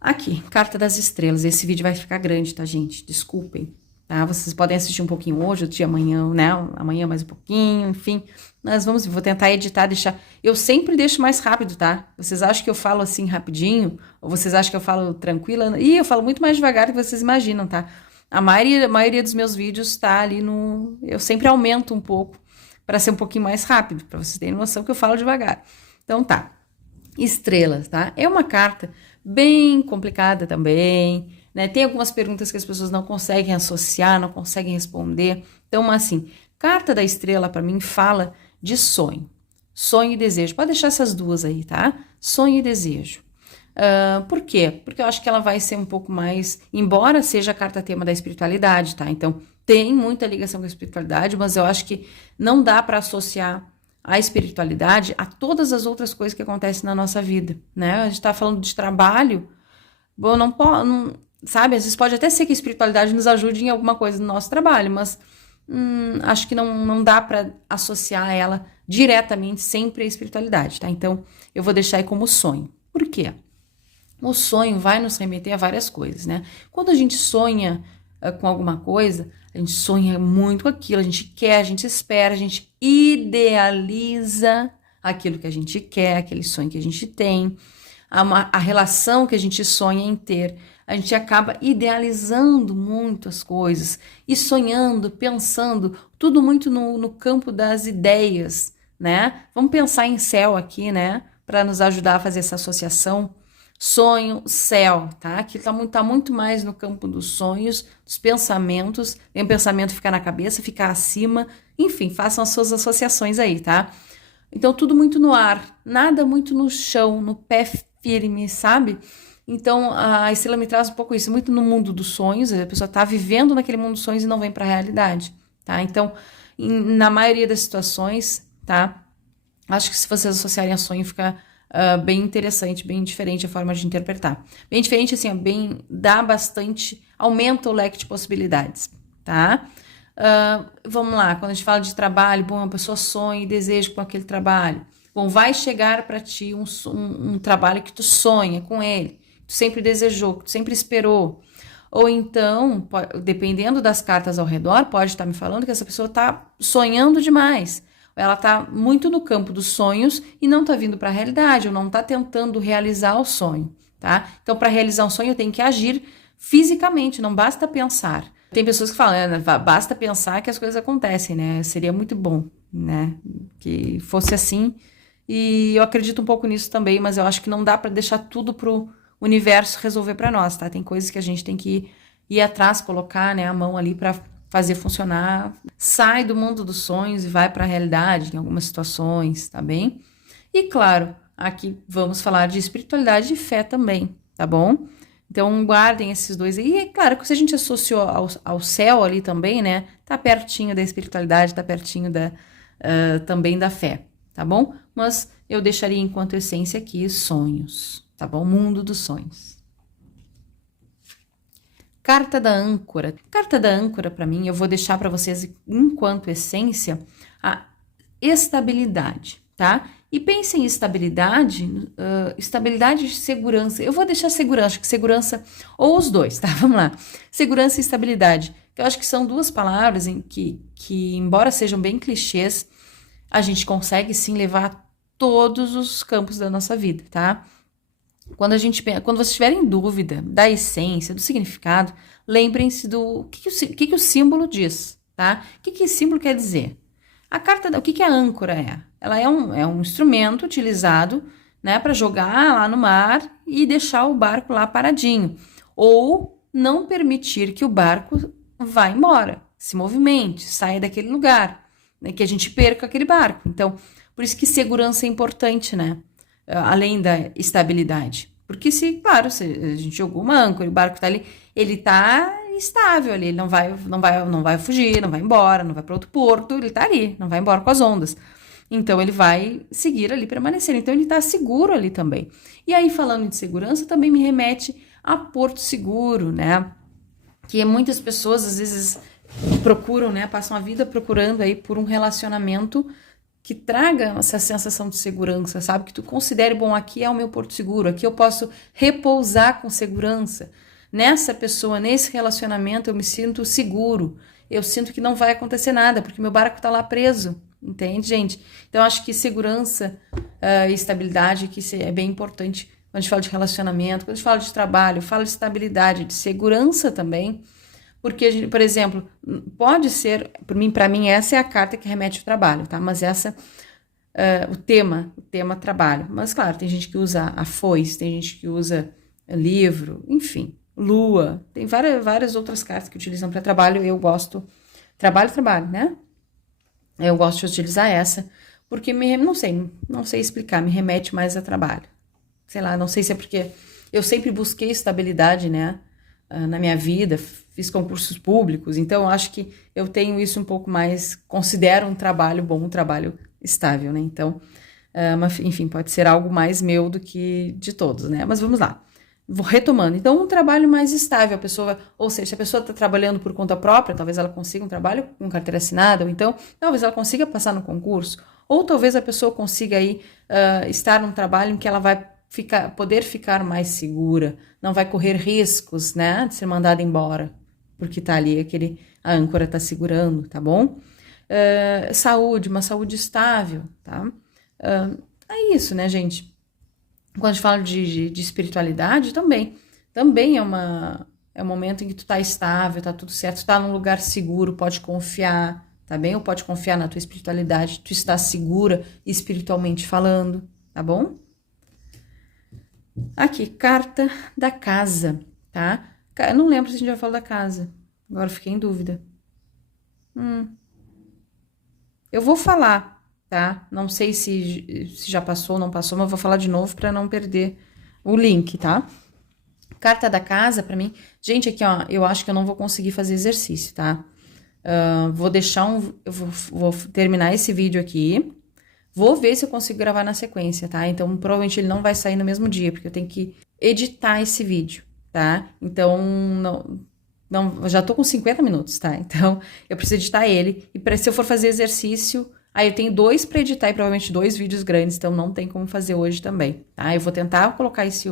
Aqui, carta das estrelas. Esse vídeo vai ficar grande, tá, gente? Desculpem. Tá? Vocês podem assistir um pouquinho hoje, outro dia amanhã, né? Amanhã mais um pouquinho, enfim. Mas vou tentar editar, deixar... Eu sempre deixo mais rápido, tá? Vocês acham que eu falo assim rapidinho? Ou vocês acham que eu falo tranquila? Ih, eu falo muito mais devagar do que vocês imaginam, tá? A maioria dos meus vídeos tá ali no... Eu sempre aumento um pouco para ser um pouquinho mais rápido, para vocês terem noção que eu falo devagar. Então tá. Estrelas, tá? É uma carta bem complicada também, né? Tem algumas perguntas que as pessoas não conseguem associar, não conseguem responder. Então, assim, carta da estrela para mim fala de sonho. Sonho e desejo. Pode deixar essas duas aí, tá? Sonho e desejo. Por quê? Porque eu acho que ela vai ser um pouco mais... Embora seja a carta tema da espiritualidade, tá? Então, tem muita ligação com a espiritualidade, mas eu acho que não dá para associar a espiritualidade a todas as outras coisas que acontecem na nossa vida, né? A gente tá falando de trabalho... Bom, sabe? Às vezes pode até ser que a espiritualidade nos ajude em alguma coisa no nosso trabalho, mas acho que não dá para associar ela diretamente sempre à espiritualidade, tá? Então, eu vou deixar aí como sonho. Por quê? O sonho vai nos remeter a várias coisas, né? Quando a gente sonha com alguma coisa, a gente sonha muito com aquilo, a gente quer, a gente espera, a gente idealiza aquilo que a gente quer, aquele sonho que a gente tem, a relação que a gente sonha em ter. A gente acaba idealizando muito as coisas e sonhando, pensando, tudo muito no campo das ideias, né? Vamos pensar em céu aqui, né? Para nos ajudar a fazer essa associação. Sonho, céu, tá? Aqui tá muito mais no campo dos sonhos, dos pensamentos. Tem um pensamento ficar na cabeça, ficar acima. Enfim, façam as suas associações aí, tá? Então, tudo muito no ar, nada muito no chão, no pé firme, sabe? Então, a estrela me traz um pouco isso, muito no mundo dos sonhos, a pessoa tá vivendo naquele mundo dos sonhos e não vem para a realidade, tá? Então, na maioria das situações, tá? Acho que se vocês associarem a sonho, fica bem interessante, bem diferente a forma de interpretar. Bem diferente, assim, dá bastante, aumenta o leque de possibilidades, tá? Vamos lá, quando a gente fala de trabalho, bom, a pessoa sonha e deseja com aquele trabalho. Bom, vai chegar para ti um trabalho que tu sonha com ele, que tu sempre desejou, que tu sempre esperou. Ou então, dependendo das cartas ao redor, pode estar me falando que essa pessoa está sonhando demais. Ela está muito no campo dos sonhos e não está vindo para a realidade, ou não está tentando realizar o sonho, tá? Então, para realizar um sonho, eu tenho que agir fisicamente, não basta pensar. Tem pessoas que falam, basta pensar que as coisas acontecem, né? Seria muito bom, né? Que fosse assim. E eu acredito um pouco nisso também, mas eu acho que não dá para deixar tudo pro universo resolver para nós, tá? Tem coisas que a gente tem que ir atrás, colocar, né, a mão ali para fazer funcionar. Sai do mundo dos sonhos e vai para a realidade em algumas situações, tá bem? E claro, aqui vamos falar de espiritualidade e fé também, tá bom? Então guardem esses dois aí. E é claro que se a gente associou ao céu ali também, né? Tá pertinho da espiritualidade, tá pertinho também da fé, tá bom? Mas eu deixaria enquanto essência aqui sonhos, tá bom? Mundo dos sonhos. Carta da âncora. Carta da âncora, para mim, eu vou deixar para vocês, enquanto essência, a estabilidade, tá? E pensem em estabilidade, estabilidade e segurança. Eu vou deixar segurança, acho que segurança, ou os dois, tá? Vamos lá. Segurança e estabilidade. Eu acho que são duas palavras em que embora sejam bem clichês, a gente consegue sim levar a todos os campos da nossa vida, tá? Quando vocês tiverem dúvida da essência, do significado, lembrem-se do que o símbolo diz, tá? O que esse símbolo quer dizer? O que a âncora é? Ela é um instrumento utilizado, né, para jogar lá no mar e deixar o barco lá paradinho, ou não permitir que o barco vá embora, se movimente, saia daquele lugar, né, que a gente perca aquele barco. Então, por isso que segurança é importante, né? Além da estabilidade. Porque se a gente jogou uma âncora e o barco tá ali, ele tá estável ali, ele não vai fugir, não vai embora, não vai para outro porto, ele tá ali, não vai embora com as ondas. Então, ele vai seguir ali, permanecer. Então, ele tá seguro ali também. E aí, falando de segurança, também me remete a Porto Seguro, né? Que muitas pessoas, às vezes, procuram, né? Passam a vida procurando aí por um relacionamento que traga essa sensação de segurança, sabe? Que tu considere, bom, aqui é o meu porto seguro, aqui eu posso repousar com segurança. Nessa pessoa, nesse relacionamento, eu me sinto seguro. Eu sinto que não vai acontecer nada, porque meu barco tá lá preso. Entende, gente? Então, acho que segurança e estabilidade que é bem importante quando a gente fala de relacionamento, quando a gente fala de trabalho, fala de estabilidade, de segurança também. Porque, por exemplo, pode ser, para mim, essa é a carta que remete ao trabalho, tá? Mas essa, o tema trabalho. Mas, claro, tem gente que usa a foice, tem gente que usa livro, enfim, lua. Tem várias outras cartas que utilizam para trabalho. Eu gosto, trabalho, né? Eu gosto de utilizar essa, porque não sei explicar, me remete mais a trabalho. Sei lá, não sei se é porque eu sempre busquei estabilidade, né? Na minha vida, fiz concursos públicos, então acho que eu tenho isso um pouco mais, considero um trabalho bom, um trabalho estável, né? Então, enfim, pode ser algo mais meu do que de todos, né? Mas vamos lá. Vou retomando. Então, um trabalho mais estável, a pessoa, ou seja, se a pessoa está trabalhando por conta própria, talvez ela consiga um trabalho com carteira assinada, ou então, talvez ela consiga passar no concurso, ou talvez a pessoa consiga aí estar num trabalho em que ela vai poder ficar mais segura, não vai correr riscos, né, de ser mandada embora, porque tá ali a âncora tá segurando, tá bom? Saúde, uma saúde estável, tá? É isso, né, gente? Quando a gente fala de espiritualidade, também é um momento em que tu tá estável, tá tudo certo, tu tá num lugar seguro, pode confiar, tá bem? Ou pode confiar na tua espiritualidade, tu está segura espiritualmente falando, tá bom? Aqui, carta da casa, tá? Eu não lembro se a gente já falou da casa, agora fiquei em dúvida. Eu vou falar, tá? Não sei se já passou ou não passou, mas eu vou falar de novo para não perder o link, tá? Carta da casa, pra mim... Gente, aqui, ó, eu acho que eu não vou conseguir fazer exercício, tá? Vou deixar eu vou terminar esse vídeo aqui. Vou ver se eu consigo gravar na sequência, tá? Então, provavelmente ele não vai sair no mesmo dia, porque eu tenho que editar esse vídeo, tá? Então, não, já tô com 50 minutos, tá? Então, eu preciso editar ele. E se eu for fazer exercício, aí eu tenho 2 para editar e provavelmente 2 vídeos grandes, então não tem como fazer hoje também, tá? Eu vou tentar colocar esse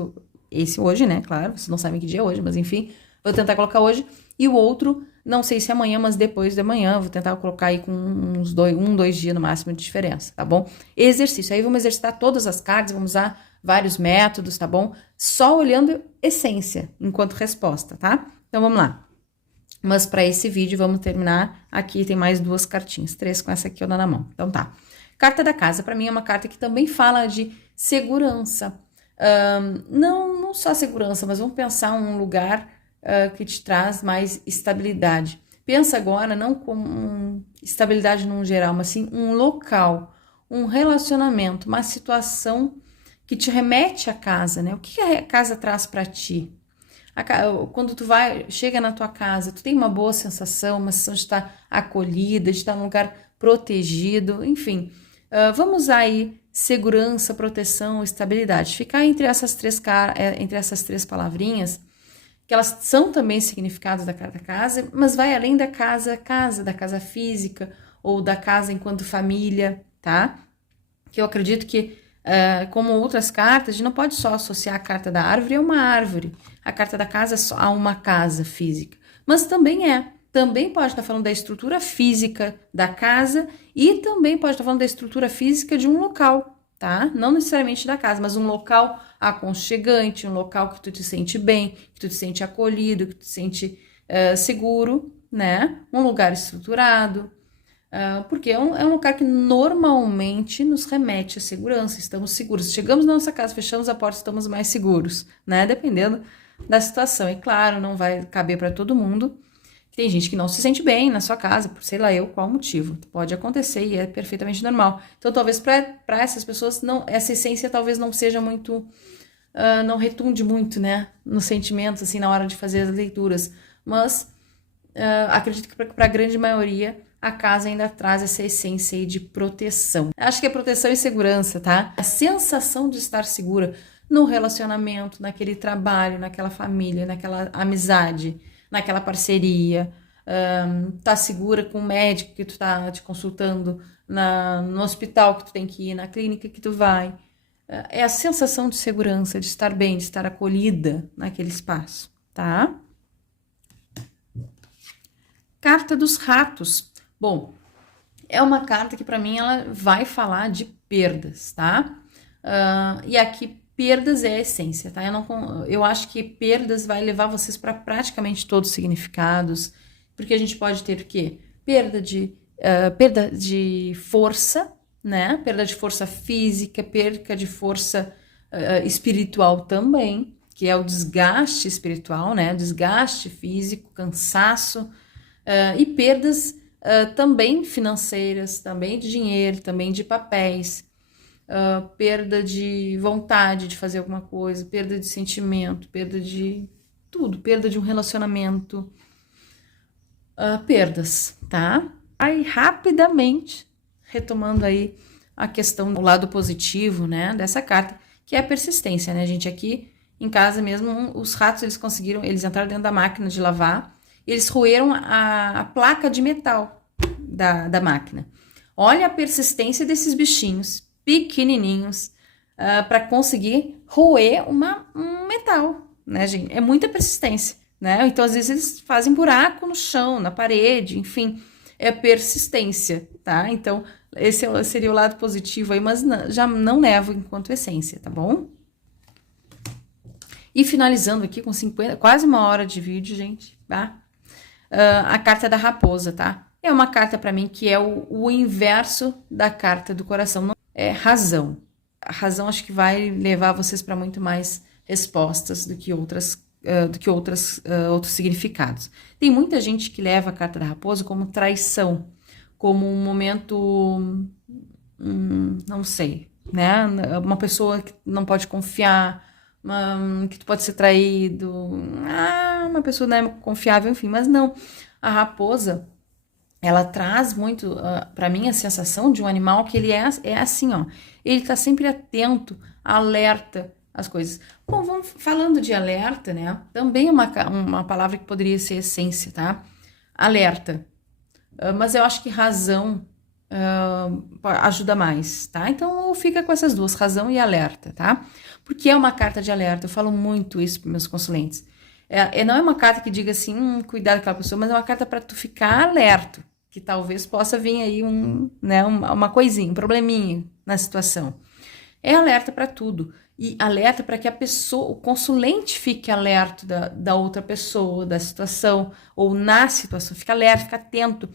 hoje, né? Claro, vocês não sabem que dia é hoje, mas enfim, vou tentar colocar hoje. E o outro, não sei se é amanhã, mas depois de amanhã, vou tentar colocar aí com uns 2 dias no máximo de diferença, tá bom? Exercício, aí vamos exercitar todas as cartas, vamos usar vários métodos, tá bom? Só olhando essência enquanto resposta, tá? Então vamos lá. Mas para esse vídeo vamos terminar, aqui tem mais 2 cartinhas, 3 com essa aqui eu dou na mão. Então tá. Carta da casa, para mim é uma carta que também fala de segurança. Não só segurança, mas vamos pensar um lugar que te traz mais estabilidade. Pensa agora não como estabilidade num geral, mas sim um local, um relacionamento, uma situação que te remete à casa, né? O que a casa traz para ti? Quando tu chega na tua casa, tu tem uma boa sensação, uma sensação de estar acolhida, de estar num lugar protegido, enfim. Vamos usar aí segurança, proteção, estabilidade. Ficar entre essas 3 palavrinhas, que elas são também significados da casa, mas vai além da casa, da casa física, ou da casa enquanto família, tá? Que eu acredito que, como outras cartas, a gente não pode só associar a carta da árvore a uma árvore, a carta da casa só a uma casa física, mas também pode estar falando da estrutura física da casa e também pode estar falando da estrutura física de um local, tá? Não necessariamente da casa, mas um local aconchegante, um local que tu te sente bem, que tu te sente acolhido, que tu te sente seguro, né? Um lugar estruturado, porque é um lugar que normalmente nos remete à segurança, estamos seguros. Chegamos na nossa casa, fechamos a porta, estamos mais seguros, né? Dependendo da situação. E claro, não vai caber para todo mundo. Tem gente que não se sente bem na sua casa, por sei lá eu qual motivo. Pode acontecer e é perfeitamente normal. Então, talvez para essas pessoas, essa essência talvez não seja muito, não retunde muito, né, nos sentimentos, assim, na hora de fazer as leituras. Mas acredito que para a grande maioria, a casa ainda traz essa essência aí de proteção. Acho que é proteção e segurança, tá? A sensação de estar segura no relacionamento, naquele trabalho, naquela família, naquela amizade, naquela parceria, tá segura com o médico que tu tá te consultando, no hospital que tu tem que ir, na clínica que tu vai. É a sensação de segurança, de estar bem, de estar acolhida naquele espaço, tá? Carta dos ratos. Bom, é uma carta que para mim ela vai falar de perdas, tá? E aqui perdas é a essência, tá? Eu acho que perdas vai levar vocês para praticamente todos os significados, porque a gente pode ter o quê? Perda de força, né? Perda de força física, perda de força espiritual também, que é o desgaste espiritual, né? Desgaste físico, cansaço, e perdas também financeiras, também de dinheiro, também de papéis. Perda de vontade de fazer alguma coisa, perda de sentimento, perda de tudo, perda de um relacionamento, perdas, tá? Aí, rapidamente, retomando aí a questão do lado positivo, né, dessa carta, que é a persistência, né, gente? Aqui, em casa mesmo, os ratos, eles entraram dentro da máquina de lavar, eles roeram a placa de metal da máquina. Olha a persistência desses bichinhos pequenininhos para conseguir roer um metal, né, gente? É muita persistência, né? Então, às vezes, eles fazem buraco no chão, na parede, enfim, é persistência, tá? Então, esse seria o lado positivo aí, mas já não levo enquanto essência, tá bom? E finalizando aqui com quase 1 hora de vídeo, gente, tá? A carta da raposa, tá? É uma carta para mim que é o inverso da carta do coração, não é razão. A razão acho que vai levar vocês para muito mais respostas do que outros significados. Tem muita gente que leva a carta da raposa como traição, como um momento, não sei, né? Uma pessoa que não pode confiar, que tu pode ser traído, uma pessoa não é confiável, enfim, mas não. A raposa, ela traz muito, para mim, a sensação de um animal que ele é assim, ó, ele tá sempre atento, alerta às coisas. Bom, vamos falando de alerta, né, também é uma palavra que poderia ser essência, tá? Alerta. Mas eu acho que razão ajuda mais, tá? Então, fica com essas duas, razão e alerta, tá? Porque é uma carta de alerta, eu falo muito isso para meus consulentes. Não é uma carta que diga assim, cuidado com aquela pessoa, mas é uma carta para tu ficar alerta, que talvez possa vir aí uma coisinha, um probleminha na situação. É alerta para tudo. E alerta para que a pessoa, o consulente fique alerta da outra pessoa, da situação, ou na situação, fica alerta, fica atento,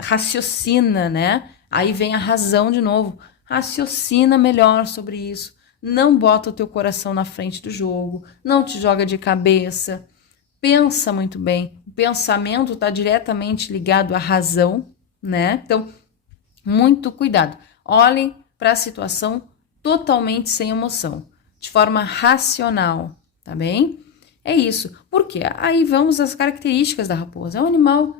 raciocina, né? Aí vem a razão de novo, raciocina melhor sobre isso, não bota o teu coração na frente do jogo, não te joga de cabeça, pensa muito bem, o pensamento está diretamente ligado à razão, né? Então, muito cuidado, olhem para a situação totalmente sem emoção, de forma racional, tá bem? É isso. Por quê? Aí vamos às características da raposa. É um animal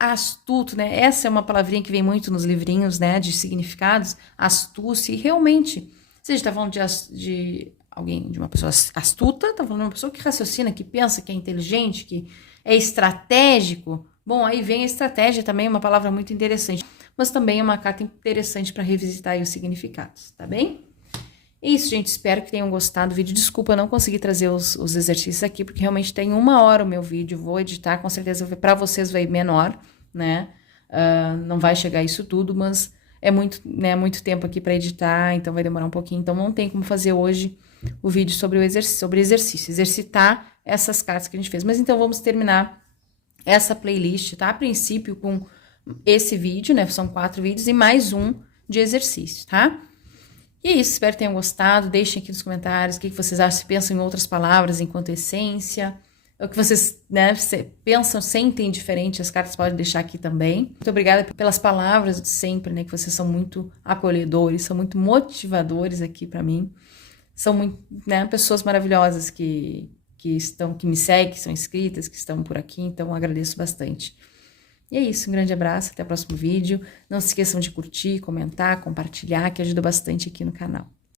astuto, né? Essa é uma palavrinha que vem muito nos livrinhos, né? De significados, astúcia. E realmente, se a gente tá falando de alguém, de uma pessoa astuta, tá falando de uma pessoa que raciocina, que pensa, que é inteligente, que é estratégico. Bom, aí vem a estratégia também, uma palavra muito interessante. Mas também é uma carta interessante para revisitar aí os significados, tá bem? É isso, gente, espero que tenham gostado do vídeo. Desculpa, eu não consegui trazer os exercícios aqui, porque realmente tem 1 hora o meu vídeo, vou editar, com certeza para vocês vai menor, né? Não vai chegar isso tudo, mas é muito tempo aqui para editar, então vai demorar um pouquinho, então não tem como fazer hoje o vídeo sobre exercício, exercitar essas cartas que a gente fez. Mas então vamos terminar essa playlist, tá? A princípio com esse vídeo, né? São 4 vídeos e mais um de exercício, tá? E é isso, espero que tenham gostado. Deixem aqui nos comentários o que vocês acham, se pensam em outras palavras enquanto essência, o que vocês, né, pensam, sentem diferente, as cartas podem deixar aqui também. Muito obrigada pelas palavras de sempre, né? Que vocês são muito acolhedores, são muito motivadores aqui para mim. São muito, né, pessoas maravilhosas que me seguem, que são inscritas, que estão por aqui, então eu agradeço bastante. E é isso, um grande abraço, até o próximo vídeo. Não se esqueçam de curtir, comentar, compartilhar, que ajuda bastante aqui no canal.